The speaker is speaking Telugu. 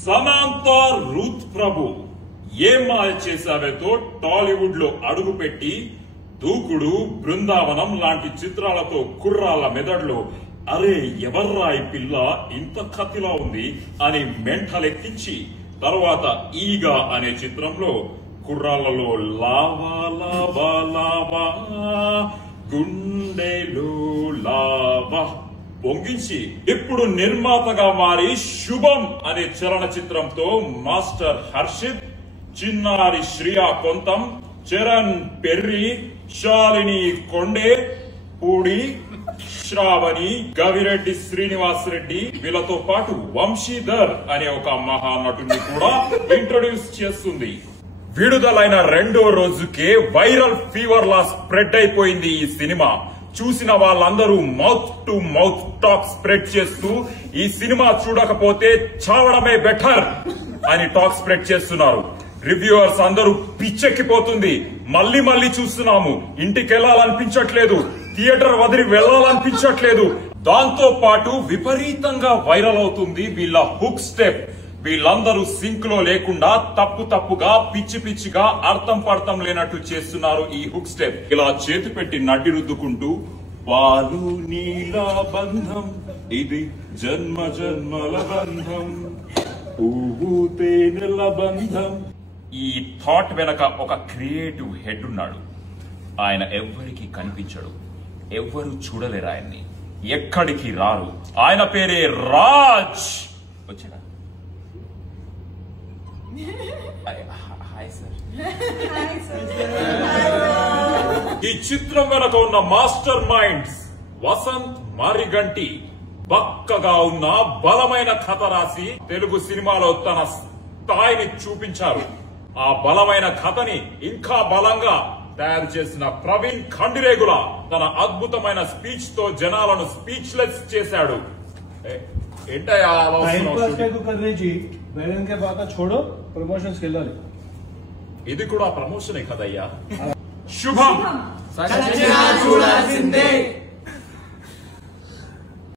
సమాంతా రూత్ ప్రభు ఏం మాయ చేశావేతో టాలీవుడ్ లో అడుగుపెట్టి దూకుడు, బృందావనం లాంటి చిత్రాలతో కుర్రాల మెదడులో అరే ఎవర్రా ఈ పిల్ల ఇంత కత్తిలా ఉంది అని మెంటలెక్కించి తర్వాత ఈగా అనే చిత్రంలో కుర్రాళ్లలో లావా లావా లావా గుండెలో లావా పొంగించి ఇప్పుడు నిర్మాతగా మారి శుభం అనే చలనచిత్రంతో మాస్టర్ హర్షిత్, చిన్నారి శ్రియా కొంతం, చరణ్ పెర్రి, శాలిని కొండే, పూడి శ్రావణి, గవిరెడ్డి శ్రీనివాస్ రెడ్డి వీళ్ళతో పాటు వంశీధర్ అనే ఒక మహానటుని కూడా ఇంట్రొడ్యూస్ చేస్తుంది. విడుదలైన రెండో రోజుకే వైరల్ ఫీవర్ లా స్ప్రెడ్ అయిపోయింది ఈ సినిమా. చూసిన వాళ్ళందరూ mouth to mouth talk spread చేస్తూ ఈ సినిమా చూడకపోతే చావడమే బెటర్ అని టాక్ స్ప్రెడ్ చేస్తున్నారు. రివ్యూవర్స్ అందరూ పిచ్చెక్కిపోతుంది, మళ్ళీ మళ్ళీ చూస్తున్నాము, ఇంటికి వెళ్లాలనిపించట్లేదు, థియేటర్ వదిలి వెళ్లాలనిపించట్లేదు. దాంతో పాటు విపరీతంగా వైరల్ అవుతుంది వీళ్ళ హుక్ స్టెప్. వీళ్ళందరూ సింక్ లో లేకుండా తప్పుగా పిచ్చి పిచ్చిగా అర్థం పడతం లేనట్టు చేస్తున్నారు ఈ హుక్ స్టెప్. ఇలా చేతి పెట్టి నడ్డి రుద్దుకుంటూ పాలు నీల బంధం ఇది జన్మ జన్మల బంధం, పువ్వు తేనెల బంధం. ఈ థాట్ వెనక ఒక క్రియేటివ్ హెడ్ ఉన్నాడు. ఆయన ఎవ్వరికి కనిపించడు, ఎవ్వరు చూడలేరు ఆయన్ని, ఎక్కడికి రారు. ఆయన పేరే రాజ్. వచ్చాడా? ఈ చిత్రం వెనక ఉన్న మాస్టర్ మైండ్స్ వసంత్ మారిగంటి బక్కగా ఉన్న బలమైన కథ రాసి తెలుగు సినిమాలో తన స్థాయిని చూపించారు. ఆ బలమైన కథని ఇంకా బలంగా తయారు చేసిన ప్రవీణ్ ఖండిరేగుల తన అద్భుతమైన స్పీచ్ తో జనాలను స్పీచ్లెస్ చేశాడు. ఇది కూడా ప్రమోషనే కదయ్యా. శుభం.